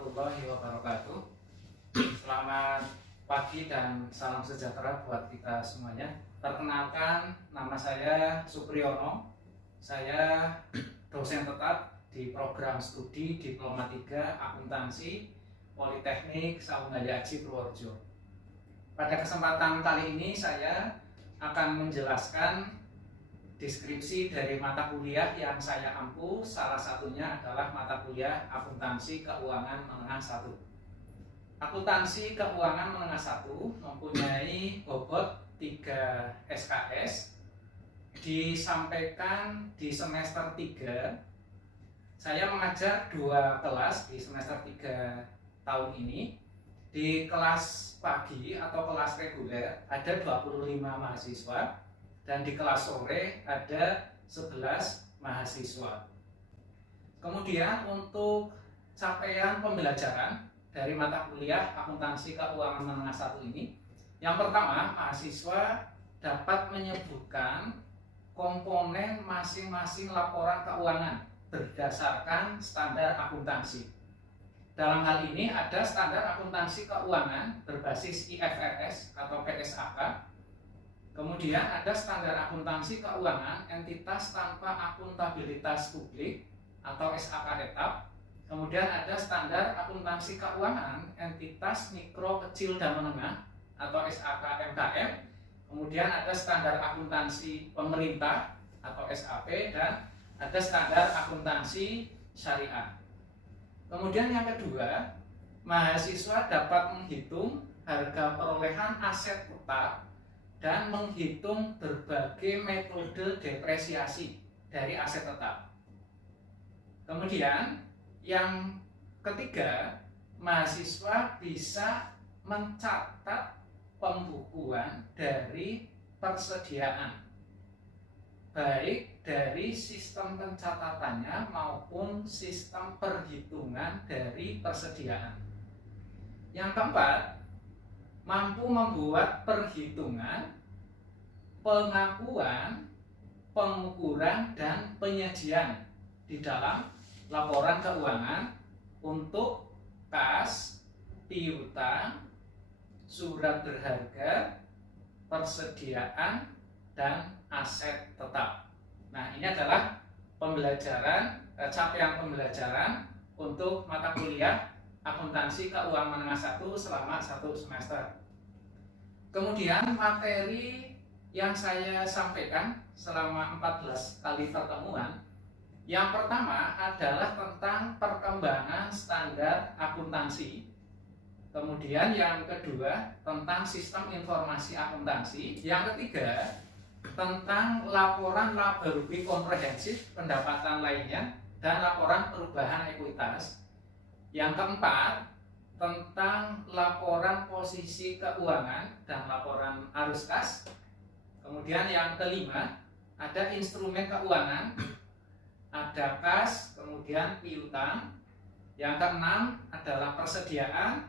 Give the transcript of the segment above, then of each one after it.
warahmatullahi wabarakatuh. Selamat pagi dan salam sejahtera buat kita semuanya. Perkenalkan, nama saya Supriyono. Saya dosen tetap di program studi Diploma 3 Akuntansi Politeknik Saunggaya Aji Purworejo. Pada kesempatan kali ini saya akan menjelaskan deskripsi dari mata kuliah yang saya ampu. Salah satunya adalah mata kuliah Akuntansi Keuangan Menengah 1. Akuntansi Keuangan Menengah 1 mempunyai bobot 3 SKS. Disampaikan di semester 3. Saya mengajar 2 kelas di semester 3 tahun ini. Di kelas pagi atau kelas reguler ada 25 mahasiswa, dan di kelas sore ada 11 mahasiswa. Kemudian untuk capaian pembelajaran dari mata kuliah Akuntansi Keuangan Menengah 1 ini, yang pertama, mahasiswa dapat menyebutkan komponen masing-masing laporan keuangan berdasarkan standar akuntansi. Dalam hal ini ada standar akuntansi keuangan berbasis IFRS atau PSAK. Kemudian ada standar akuntansi keuangan entitas tanpa akuntabilitas publik atau SAK etap. Kemudian ada standar akuntansi keuangan entitas mikro, kecil, dan menengah atau SAK MKM. Kemudian ada standar akuntansi pemerintah atau SAP, dan ada standar akuntansi syariah. Kemudian yang kedua, mahasiswa dapat menghitung harga perolehan aset tetap dan menghitung berbagai metode depresiasi dari aset tetap. Kemudian yang ketiga, mahasiswa bisa mencatat pembukuan dari persediaan, baik dari sistem pencatatannya maupun sistem perhitungan dari persediaan. Yang keempat, mampu membuat perhitungan, pengakuan, pengukuran, dan penyajian di dalam laporan keuangan untuk kas, piutang, surat berharga, persediaan, dan aset tetap. Nah, ini adalah capaian pembelajaran untuk mata kuliah Akuntansi Keuangan Menengah 1 selama 1 semester. Kemudian materi yang saya sampaikan selama 14 kali pertemuan, yang pertama adalah tentang perkembangan standar akuntansi. Kemudian yang kedua tentang sistem informasi akuntansi. Yang ketiga tentang laporan laba rugi komprehensif pendapatan lainnya dan laporan perubahan ekuitas. Yang keempat tentang laporan posisi keuangan dan laporan arus kas. Kemudian yang kelima ada instrumen keuangan, ada kas, kemudian piutang. Yang keenam adalah persediaan.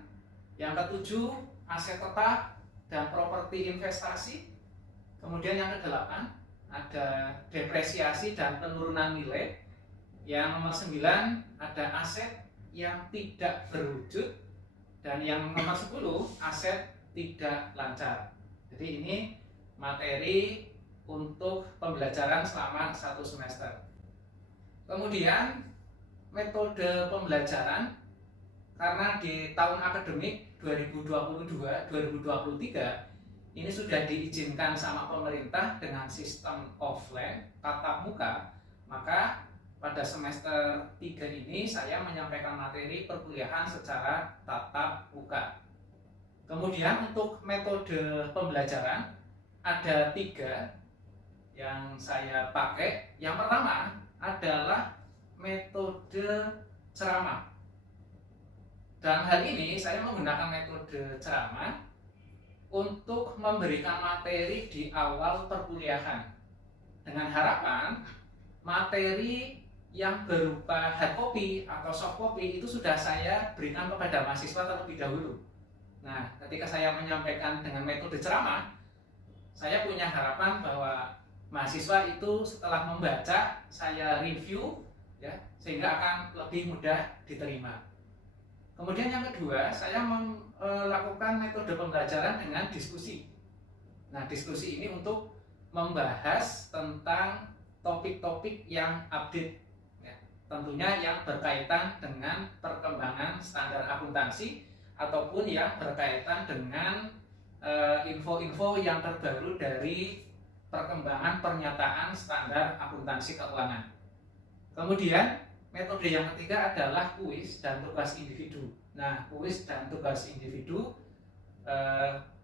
Yang ketujuh aset tetap dan properti investasi. Kemudian yang kedelapan ada depresiasi dan penurunan nilai. Yang nomor 9 ada aset yang tidak berwujud, dan yang nomor 10 aset tidak lancar. Jadi ini materi untuk pembelajaran selama 1 semester. Kemudian metode pembelajaran, karena di tahun akademik 2022-2023 ini sudah diizinkan sama pemerintah dengan sistem offline tatap muka, maka pada semester 3 ini saya menyampaikan materi perkuliahan secara tatap muka. Kemudian untuk metode pembelajaran ada 3 yang saya pakai. Yang pertama adalah metode ceramah. Dalam hal ini saya menggunakan metode ceramah untuk memberikan materi di awal perkuliahan, dengan harapan materi yang berupa hard copy atau soft copy itu sudah saya berikan kepada mahasiswa terlebih dahulu. Nah, ketika saya menyampaikan dengan metode ceramah, saya punya harapan bahwa mahasiswa itu setelah membaca saya review, ya, sehingga akan lebih mudah diterima. Kemudian yang kedua, saya melakukan metode pembelajaran dengan diskusi. Nah, diskusi ini untuk membahas tentang topik-topik yang update, ya, tentunya yang berkaitan dengan perkembangan standar akuntansi ataupun yang berkaitan dengan info-info yang terbaru dari perkembangan pernyataan standar akuntansi keuangan. Kemudian metode yang ketiga adalah kuis dan tugas individu. Nah, kuis dan tugas individu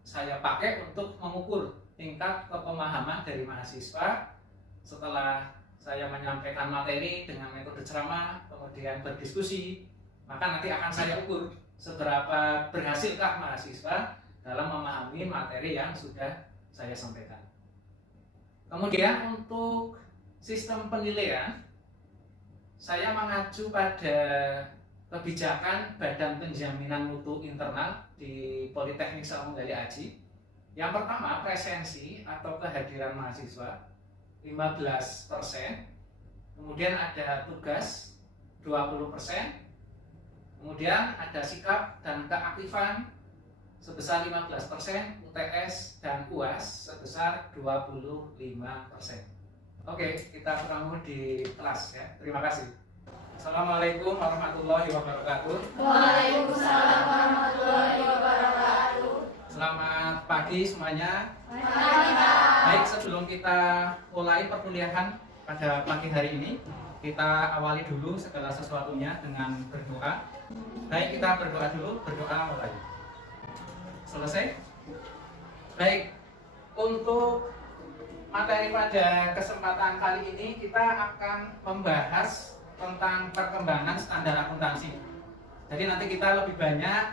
saya pakai untuk mengukur tingkat kepemahaman dari mahasiswa setelah saya menyampaikan materi dengan metode ceramah, kemudian berdiskusi, maka nanti akan saya ukur seberapa berhasilkah mahasiswa dalam memahami materi yang sudah saya sampaikan. Kemudian untuk sistem penilaian, saya mengacu pada kebijakan Badan Penjaminan Mutu Internal di Politeknik Saunggali Aji. Yang pertama, presensi atau kehadiran mahasiswa 15%, kemudian ada tugas 20%, kemudian ada sikap dan keaktifan sebesar 15%, UTS dan UAS sebesar 25%. Oke, kita ketemu di kelas ya. Terima kasih. Assalamualaikum warahmatullahi wabarakatuh. Waalaikumsalam warahmatullahi wabarakatuh. Selamat pagi semuanya. Pagi, Pak. Baik, sebelum kita mulai perkuliahan pada pagi hari ini, kita awali dulu segala sesuatunya dengan berdoa. Baik, kita berdoa dulu. Berdoa mulai. Selesai? Baik, untuk materi pada kesempatan kali ini kita akan membahas tentang perkembangan standar akuntansi. Jadi nanti kita lebih banyak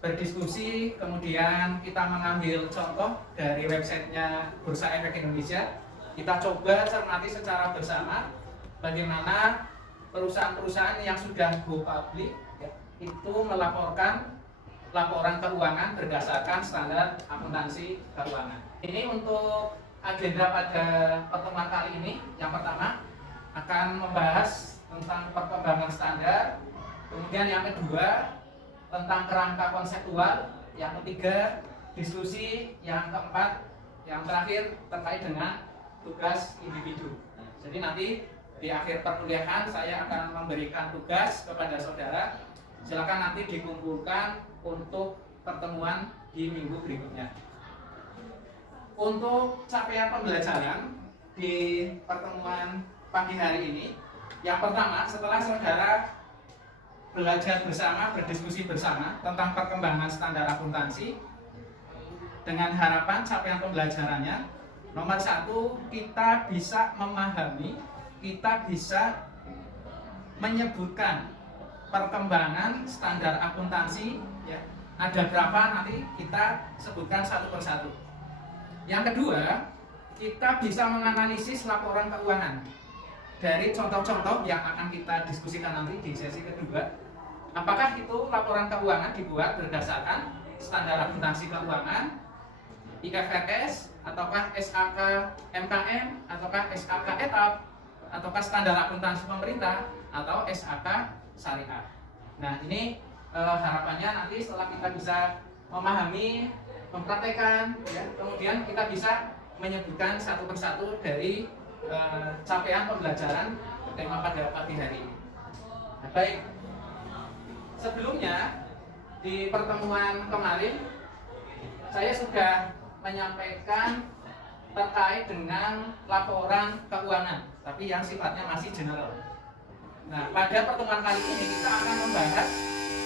berdiskusi, kemudian kita mengambil contoh dari websitenya Bursa Efek Indonesia. Kita coba cermati secara bersama bagaimana perusahaan-perusahaan yang sudah go public ya, itu melaporkan laporan keuangan berdasarkan standar akuntansi keuangan. Ini untuk agenda pada pertemuan kali ini. Yang pertama akan membahas tentang perkembangan standar, kemudian yang kedua tentang kerangka konseptual, yang ketiga diskusi, yang keempat, yang terakhir terkait dengan tugas individu. Jadi nanti di akhir perkuliahan saya akan memberikan tugas kepada saudara. Silakan nanti dikumpulkan untuk pertemuan di minggu berikutnya. Untuk capaian pembelajaran di pertemuan pagi hari ini, yang pertama setelah saudara belajar bersama, berdiskusi bersama tentang perkembangan standar akuntansi, dengan harapan capaian pembelajarannya, nomor satu, kita bisa memahami, kita bisa menyebutkan perkembangan standar akuntansi ya, ada berapa nanti kita sebutkan satu persatu. Yang kedua, kita bisa menganalisis laporan keuangan dari contoh-contoh yang akan kita diskusikan nanti di sesi kedua. Apakah itu laporan keuangan dibuat berdasarkan standar akuntansi keuangan, IFRS, ataukah SAK MKM, ataukah SAK ETAP, ataukah standar akuntansi pemerintah, atau SAK syariah. Nah, ini harapannya nanti setelah kita bisa memahami, mempraktekkan, ya, kemudian kita bisa menyebutkan satu persatu dari capaian pembelajaran tema pada pagi hari ini. Nah, baik, sebelumnya di pertemuan kemarin saya sudah menyampaikan terkait dengan laporan keuangan, tapi yang sifatnya masih general. Nah, pada pertemuan kali ini kita akan membahas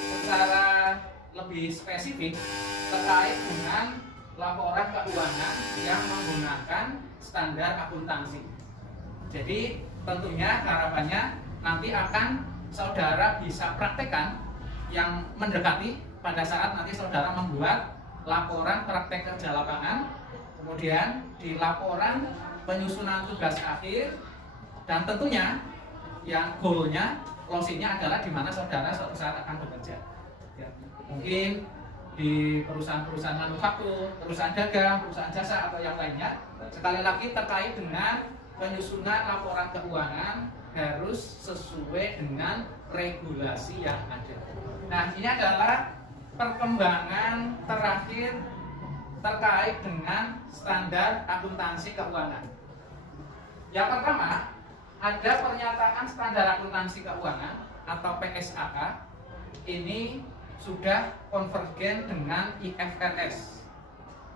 secara lebih spesifik terkait dengan laporan keuangan yang menggunakan standar akuntansi. Jadi tentunya harapannya nanti akan saudara bisa praktekkan yang mendekati pada saat nanti saudara membuat laporan praktek kerja lapangan, kemudian di laporan penyusunan tugas akhir, dan tentunya yang goalnya, closingnya adalah di mana saudara suatu saat akan bekerja. Ya, mungkin di perusahaan-perusahaan manufaktur, perusahaan dagang, perusahaan jasa atau yang lainnya. Sekali lagi terkait dengan penyusunan laporan keuangan harus sesuai dengan regulasi yang ada. Nah, ini adalah perkembangan terakhir terkait dengan standar akuntansi keuangan. Yang pertama, ada pernyataan standar akuntansi keuangan atau PSAK. Ini sudah konvergen dengan IFRS,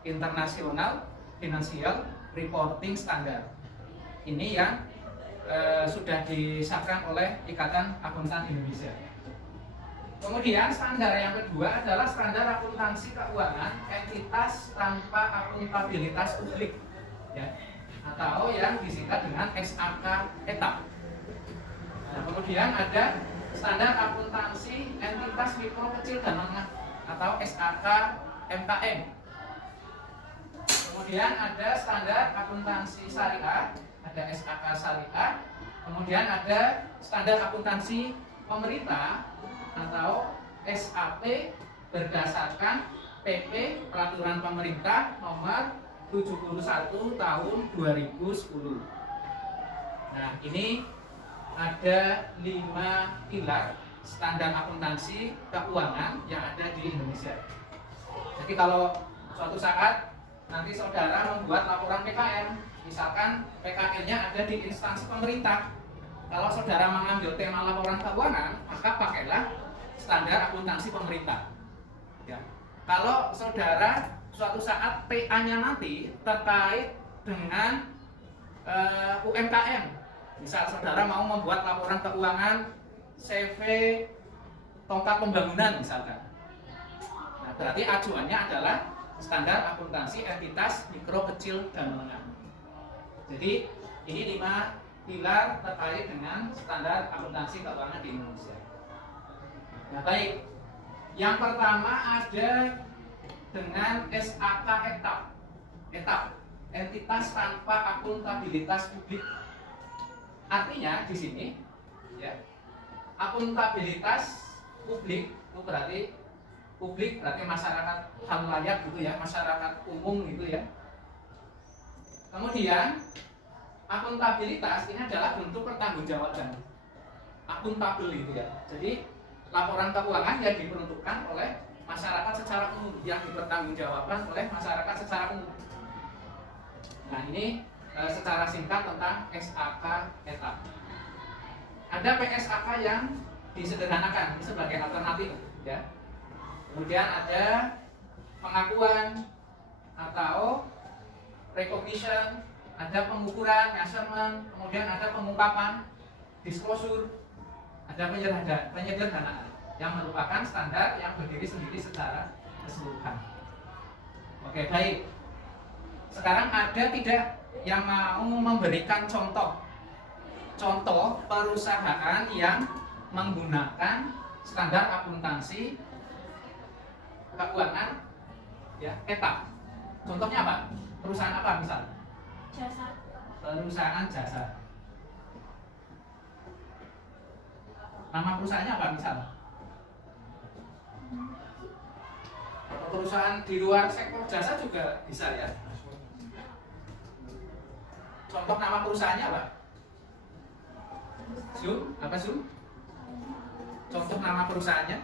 International Financial Reporting Standard. Ini yang sudah disahkan oleh Ikatan Akuntan Indonesia. Kemudian standar yang kedua adalah standar akuntansi keuangan entitas tanpa akuntabilitas publik, ya, atau yang disingkat dengan SAK ETA. Nah, kemudian ada standar akuntansi entitas mikro kecil dan menengah atau SAK MKM. Kemudian ada standar akuntansi syariah, ada SAK syariah. Kemudian ada standar akuntansi pemerintah atau SAP berdasarkan PP Peraturan Pemerintah Nomor 71 Tahun 2010. Nah, ini ada 5 pilar standar akuntansi keuangan yang ada di Indonesia. Jadi kalau suatu saat nanti saudara membuat laporan PKN, misalkan PKN-nya ada di instansi pemerintah, kalau saudara mengambil tema laporan keuangan, maka pakailah standar akuntansi pemerintah. Ya. Kalau saudara suatu saat PA-nya nanti terkait dengan UMKM, misal saudara mau membuat laporan keuangan CV tongkat pembangunan misalkan, nah, berarti acuannya adalah standar akuntansi entitas mikro kecil dan menengah. Jadi ini 5 pilar terkait dengan standar akuntansi keuangan di Indonesia. Nah, baik. Yang pertama ada dengan SAK ETA, entitas tanpa akuntabilitas publik. Artinya di sini, ya, akuntabilitas publik itu berarti masyarakat halayak gitu ya, masyarakat umum gitu ya. Kemudian akuntabilitas ini adalah bentuk pertanggungjawaban, akuntabel itu ya. Jadi laporan keuangan yang diperuntukkan oleh masyarakat secara umum, yang dipertanggungjawabkan oleh masyarakat secara umum. Nah, ini secara singkat tentang SAK ETA. Ada PSAK yang disederhanakan sebagai alternatif, ya. Kemudian ada pengakuan atau recognition, ada pengukuran, measurement, kemudian ada pengungkapan, disclosure, ada penyederhanaan yang merupakan standar yang berdiri sendiri secara keseluruhan. Oke, baik. Sekarang ada tidak yang mau memberikan contoh perusahaan yang menggunakan standar akuntansi keuangan, ya, ETA. Contohnya apa? Perusahaan apa misal? Jasa. Perusahaan jasa. Nama perusahaannya apa misal? Perusahaan di luar sektor jasa juga bisa ya. Contoh nama perusahaannya apa? Zoom? Apa Zoom? Contoh nama perusahaannya?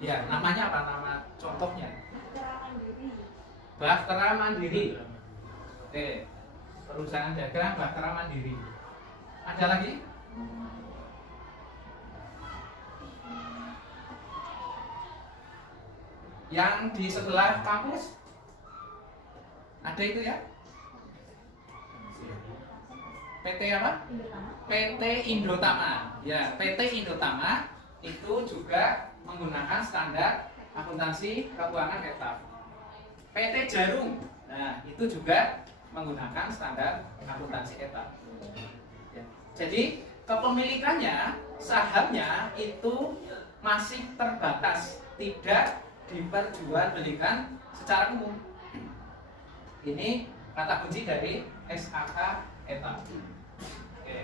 Ya, namanya apa? Nama contohnya? Bahtera Mandiri. Oke. Perusahaan dagang Bahtera Mandiri. Ada lagi? Yang di sebelah kampus? Ada itu ya? PT apa? PT Indotama. Ya, PT Indotama itu juga menggunakan standar akuntansi keuangan ETA. PT Jarum, nah itu juga menggunakan standar akuntansi ETA. Ya. Jadi kepemilikannya, sahamnya itu masih terbatas, tidak diperjualbelikan secara umum. Ini kata kunci dari SAK ETA. Oke.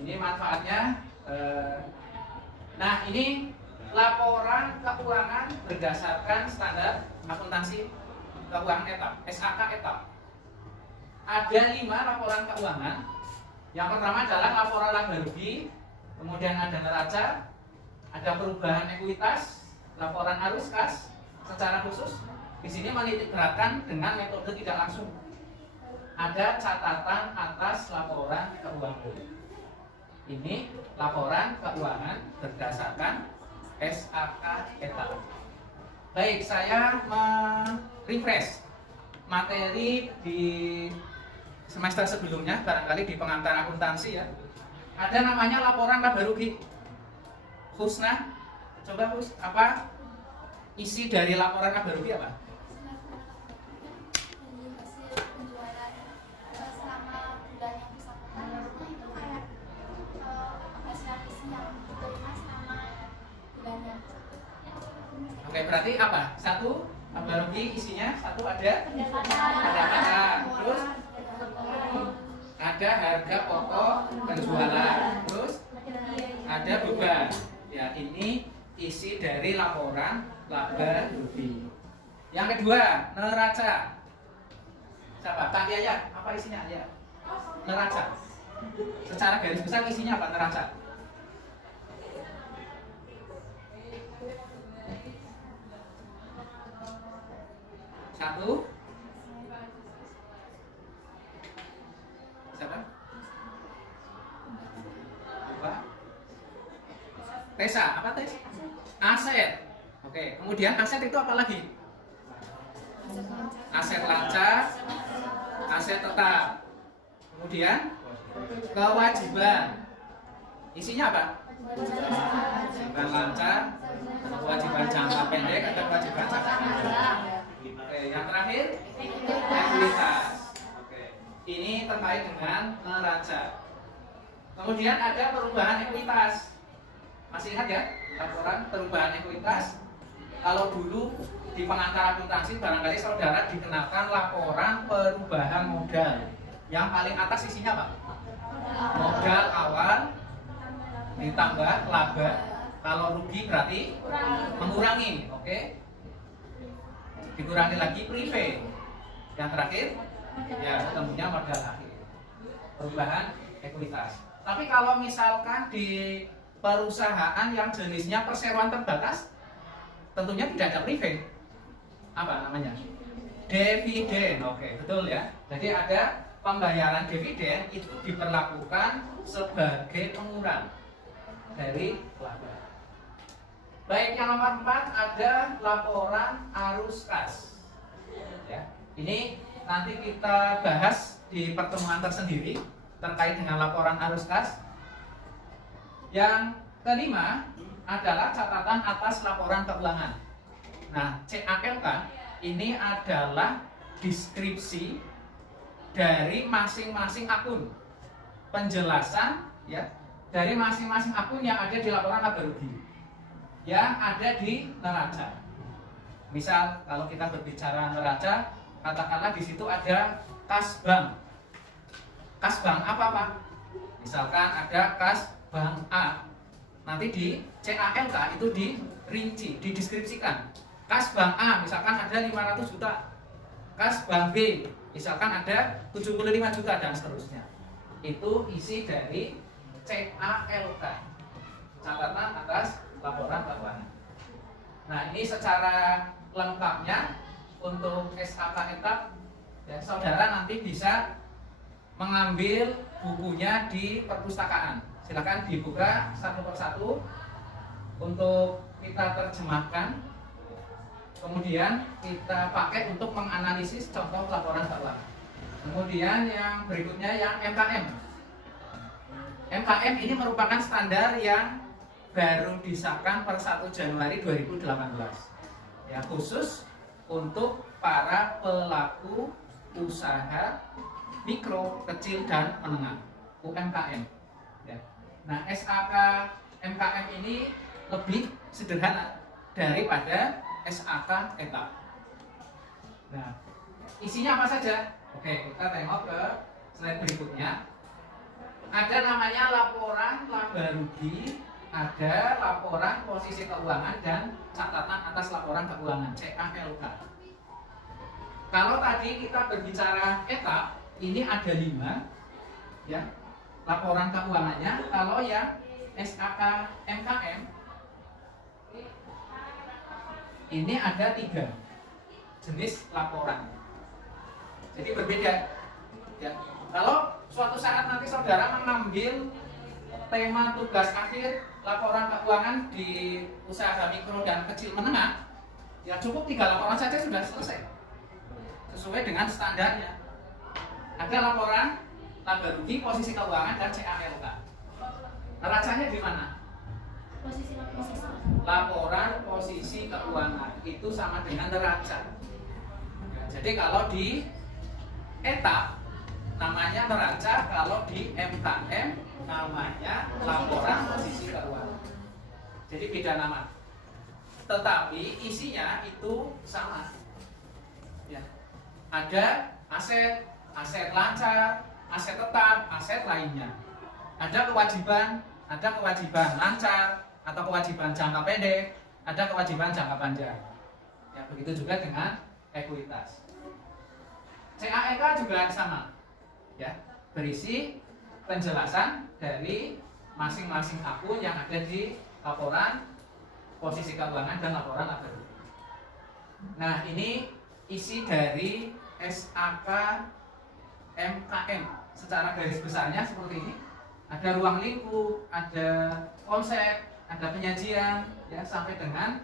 Ini manfaatnya. Nah, ini laporan keuangan berdasarkan standar akuntansi keuangan ETA, SAK ETA. Ada 5 laporan keuangan. Yang pertama adalah laporan laba rugi, kemudian ada neraca, ada perubahan ekuitas, laporan arus kas. Secara khusus di sini menitik beratkan dengan metode tidak langsung. Ada catatan atas laporan keuangan. Ini laporan keuangan berdasarkan SAK ETA. Baik, saya refresh materi di semester sebelumnya, barangkali di pengantar akuntansi ya. Ada namanya laporan laba rugi. Husna, coba Hus, apa isi dari laporan laba rugi apa? Hasil penjualan selama bulan yang bersangkutan itu kayak hasil isi yang diterima selama bulan yang bersangkutan. Oke, berarti apa? Satu, laba rugi isinya satu ada Pendapatan, terus ada harga pokok penjualan, terus ada beban. Ya, ini isi dari laporan laba rugi. Yang kedua, neraca. Siapa? Kak Yaya, apa isinya ya? Neraca. Secara garis besar isinya apa neraca? Satu. Siapa? Dua. Tesa, apa Tes? Aset. Oke, kemudian aset itu apa lagi? Aset lancar, aset tetap. Kemudian kewajiban. Isinya apa? Kewajiban lancar, kewajiban jangka pendek, ada kewajiban jangka panjang. Oke, yang terakhir ekuitas. Oke, ini terkait dengan neraca. Kemudian ada perubahan ekuitas. Masih ingat ya laporan perubahan ekuitas? Kalau dulu di pengantar akuntansi barangkali saudara dikenakan laporan perubahan modal. Yang paling atas isinya apa? Modal awal ditambah laba. Kalau rugi berarti mengurangi, oke? Dikurangi lagi prive. Yang terakhir ya ketemunya modal akhir. Perubahan ekuitas. Tapi kalau misalkan di perusahaan yang jenisnya perseroan terbatas, tentunya tidak ada prive. Apa namanya? Dividen. Oke, betul ya. Jadi ada pembayaran dividen itu diperlakukan sebagai pengurang dari laba. Baik, yang nomor 4 ada laporan arus kas. Ya, ini nanti kita bahas di pertemuan tersendiri terkait dengan laporan arus kas. Yang kelima adalah catatan atas laporan keuangan. Nah, CALK ini adalah deskripsi dari masing-masing akun, penjelasan ya dari masing-masing akun yang ada di laporan laba rugi, yang ada di neraca. Misal kalau kita berbicara neraca, katakanlah di situ ada kas bank. Kas bank apa Pak? Misalkan ada kas bank A. Nanti di CALK itu dirinci, dideskripsikan. Kas bank A misalkan ada 500 juta. Kas bank B misalkan ada 75 juta dan seterusnya. Itu isi dari CALK, catatan atas laporan keuangan. Nah, ini secara lengkapnya untuk SAK ETA ya, saudara nanti bisa mengambil bukunya di perpustakaan. Silakan dibuka satu persatu untuk kita terjemahkan. Kemudian kita pakai untuk menganalisis contoh laporan keuangan. Kemudian yang berikutnya yang MKM. MKM ini merupakan standar yang baru disahkan per 1 Januari 2018. Ya, khusus untuk para pelaku usaha mikro, kecil dan menengah, UMKM. Ya. Nah, SAK MKM ini lebih sederhana daripada SAK ETA. Nah, isinya apa saja? Oke, kita tengok ke slide berikutnya. Ada namanya laporan laba rugi, ada laporan posisi keuangan dan catatan atas laporan keuangan CALK. Kalau tadi kita berbicara ETA, ini ada 5 ya laporan keuangannya. Kalau yang SAK MKM ini ada 3 jenis laporan. Jadi berbeda. Ya. Kalau suatu saat nanti saudara mengambil tema tugas akhir laporan keuangan di usaha mikro dan kecil menengah, ya cukup 3 laporan saja sudah selesai sesuai dengan standarnya. Ada laporan laba rugi, posisi keuangan, dan CALK. Neracanya di mana? Posisi. Laporan posisi keuangan itu sama dengan neraca. Ya, jadi kalau di etap namanya neraca, kalau di MKM namanya laporan posisi keuangan. Jadi beda nama, tetapi isinya itu sama. Ya. Ada aset, aset lancar, aset tetap, aset lainnya. Ada kewajiban lancar atau kewajiban jangka pendek, ada kewajiban jangka panjang. Ya, begitu juga dengan ekuitas. CALK juga sama. Ya, berisi penjelasan dari masing-masing akun yang ada di laporan posisi keuangan dan laporan laba rugi. Nah, ini isi dari SAK MKM secara garis besarnya seperti ini. Ada ruang lingkup, ada konsep, ada penyajian, ya, sampai dengan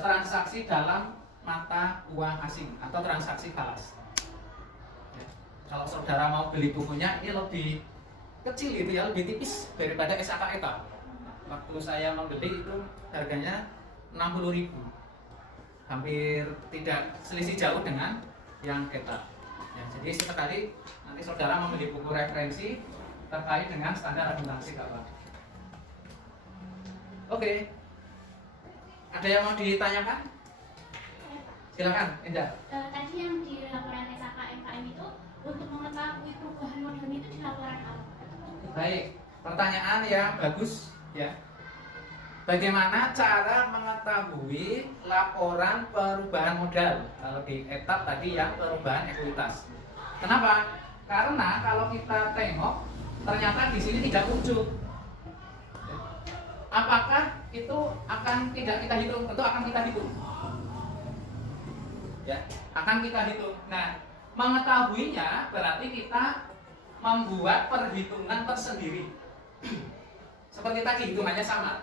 transaksi dalam mata uang asing atau transaksi falas. Ya. Kalau saudara mau beli bukunya, ini lebih kecil gitu ya, lebih tipis daripada SAK ETA. Waktu saya membeli itu harganya 60.000, hampir tidak selisih jauh dengan yang ETA. Ya, jadi sesekali nanti saudara membeli buku referensi terkait dengan standar akuntansi keuangan. Oke, ada yang mau ditanyakan? Silakan, Indah. Tadi yang di laporan SAK MKM itu untuk mengetahui perubahan modal itu di laporan apa? Baik, pertanyaan yang bagus ya. Bagaimana cara mengetahui laporan perubahan modal? Kalau di etap tadi yang perubahan ekuitas. Kenapa? Karena kalau kita tengok ternyata di sini tidak muncul. Apakah itu akan tidak kita hitung? Tentu akan kita hitung. Ya, akan kita hitung. Nah, mengetahuinya berarti kita membuat perhitungan tersendiri. Seperti tadi hitungannya sama.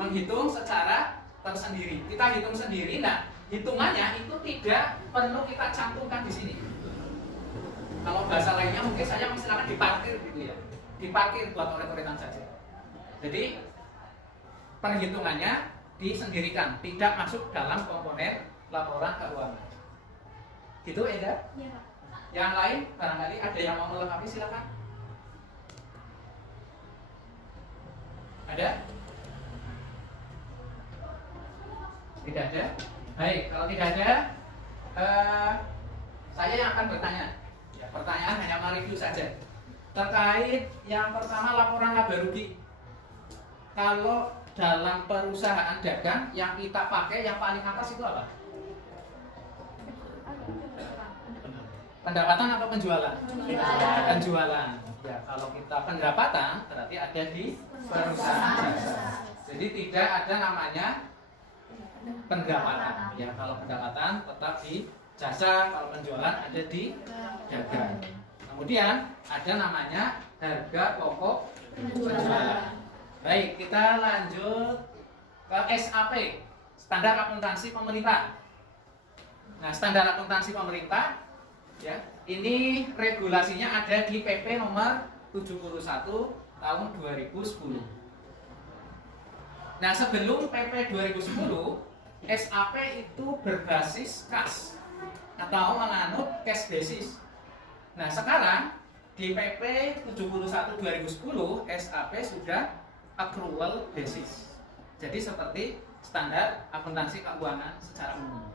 Menghitung secara tersendiri. Kita hitung sendiri. Nah, hitungannya itu tidak perlu kita cantumkan di sini. Kalau bahasa lainnya mungkin saya mengistilahkan diparkir gitu ya. Diparkir buat oret-oretan saja. Jadi perhitungannya disendirikan, tidak masuk dalam komponen laporan keuangan. Gitu, Eda? Iya, Pak. Yang lain barangkali ada yang mau melengkapi, silakan. Ada? Tidak ada? Baik, kalau tidak ada, saya yang akan bertanya. Ya, pertanyaan hanya mereview saja. Terkait yang pertama laporan laba rugi. Kalau dalam perusahaan dagang yang kita pakai yang paling atas itu apa? Pendapatan atau penjualan? Penjualan. Ya, kalau kita pendapatan berarti ada di perusahaan jasa. Jadi tidak ada namanya pendapatan. Ya, kalau pendapatan tetap di jasa, kalau penjualan ada di dagang. Kemudian ada namanya harga pokok penjualan. Baik, kita lanjut ke SAP, standar akuntansi pemerintah. Nah, standar akuntansi pemerintah, ya, ini regulasinya ada di PP nomor 71 tahun 2010. Nah, sebelum PP 2010, SAP itu berbasis kas atau menganut cash basis. Nah, sekarang di PP 71 2010 SAP sudah accrual basis. Jadi seperti standar akuntansi keuangan secara umum.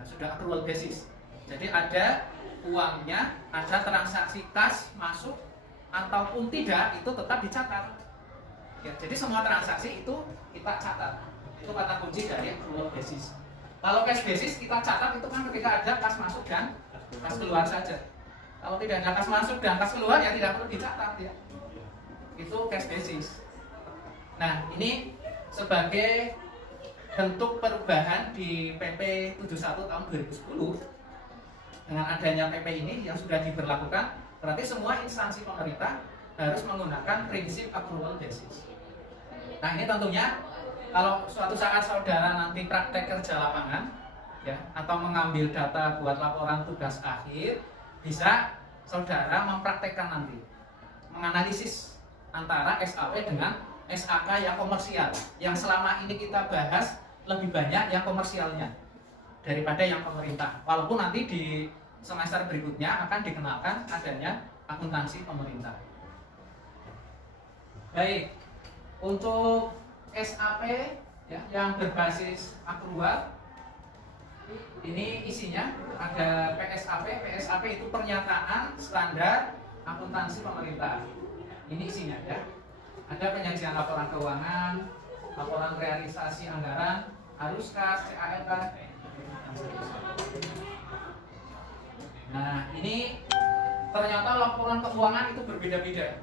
Ya, sudah accrual basis. Jadi ada uangnya, ada transaksi kas masuk ataupun tidak, itu tetap dicatat. Ya, jadi semua transaksi itu kita catat. Itu kata kunci dari accrual basis. Kalau cash basis kita catat itu kan ketika ada kas masuk dan kas keluar saja. Kalau tidak ada kas masuk dan kas keluar ya tidak perlu dicatat ya. itu cash basis. Nah, ini sebagai bentuk perubahan di PP 71 tahun 2010. Dengan adanya PP ini yang sudah diberlakukan, berarti semua instansi pemerintah harus menggunakan prinsip accrual basis. Nah, ini tentunya kalau suatu saat saudara nanti praktek kerja lapangan ya, atau mengambil data buat laporan tugas akhir, bisa saudara mempraktekkan nanti menganalisis antara SAP dengan SAK yang komersial, yang selama ini kita bahas lebih banyak yang komersialnya daripada yang pemerintah, walaupun nanti di semester berikutnya akan dikenalkan adanya akuntansi pemerintah. Baik, untuk SAP ya, yang berbasis akrual, ini isinya ada PSAP. PSAP itu pernyataan standar akuntansi pemerintah. Ini isinya ya. Ada penyajian laporan keuangan, laporan realisasi anggaran, arus kas, CALK. Nah, ini ternyata laporan keuangan itu berbeda-beda.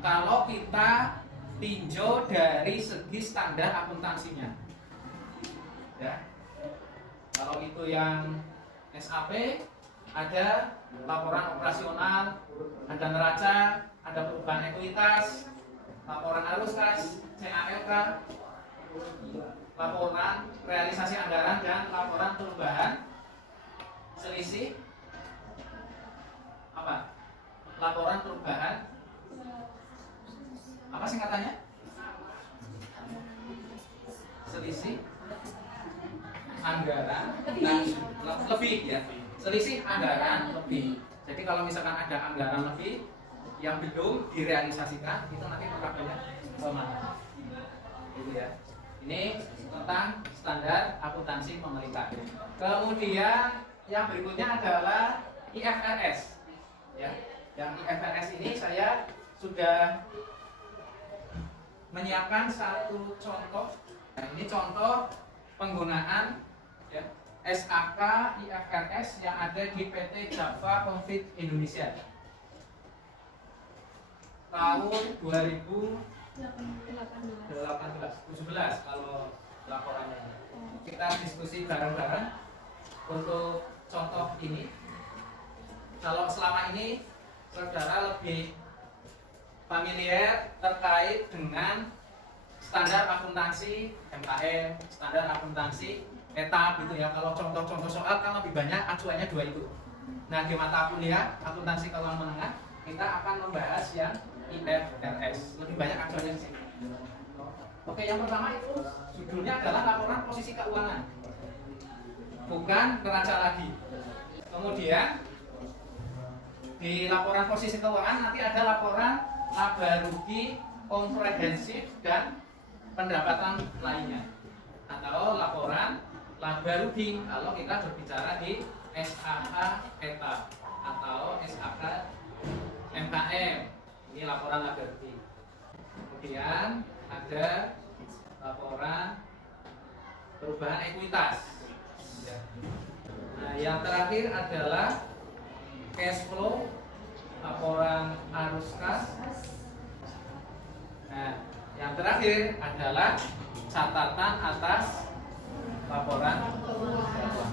Kalau kita tinjau dari segi standar akuntansinya, ya. Kalau itu yang SAP, ada laporan operasional, ada neraca, ada perubahan ekuitas, laporan arus kas, CALK, laporan realisasi anggaran, dan laporan perubahan selisih apa? Laporan perubahan apa singkatannya? Selisih anggaran lebih ya. Selisih anggaran lebih. Jadi kalau misalkan ada anggaran lebih yang belum direalisasikan, itu nanti pakainya kemana? Gitu ya. Ini tentang standar akuntansi pemerintah. Kemudian yang berikutnya adalah IFRS. Ya, yang IFRS ini saya sudah menyiapkan satu contoh. Nah, ini contoh penggunaan ya, SAK IFRS yang ada di PT Java Confit Indonesia tahun 2017 kalau laporannya. Kita diskusi bareng-bareng untuk contoh ini. Kalau selama ini saudara lebih familiar terkait dengan standar akuntansi MKM, standar akuntansi ETA gitu ya. Kalau contoh-contoh soal kan lebih banyak acuannya dua itu. Nah, di mata kuliah akuntansi keuangan menengah kita akan membahas yang IFRS. Lebih banyak acuannya di sini. Oke, yang pertama itu judulnya adalah laporan posisi keuangan. Bukan neraca lagi. Kemudian di laporan posisi keuangan nanti ada laporan laba rugi komprehensif dan pendapatan lainnya, atau laporan laba rugi kalau kita berbicara di SAK ETA atau SAK MKM. Ini laporan laba rugi. Kemudian ada laporan perubahan ekuitas. Nah, yang terakhir adalah cash flow, laporan arus kas. Nah, yang terakhir adalah catatan atas laporan keuangan.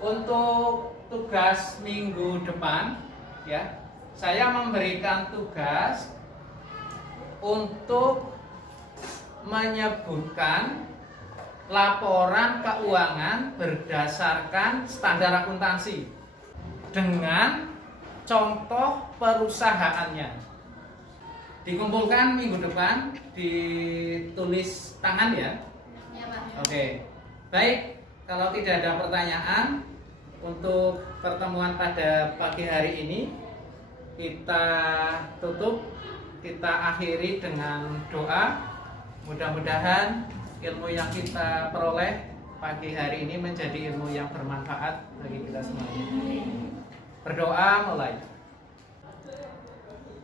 Untuk tugas minggu depan ya, saya memberikan tugas untuk menyebutkan laporan keuangan berdasarkan standar akuntansi dengan contoh perusahaannya. Dikumpulkan minggu depan, ditulis tangan ya. Ya, Pak. Oke. Baik, kalau tidak ada pertanyaan untuk pertemuan pada pagi hari ini kita tutup, kita akhiri dengan doa. Mudah-mudahan ilmu yang kita peroleh pagi hari ini menjadi ilmu yang bermanfaat bagi kita semuanya. Berdoa mulai.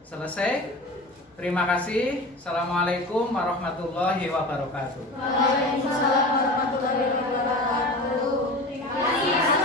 Selesai. Terima kasih. Assalamualaikum warahmatullahi wabarakatuh. Waalaikumsalam warahmatullahi wabarakatuh. Terima kasih.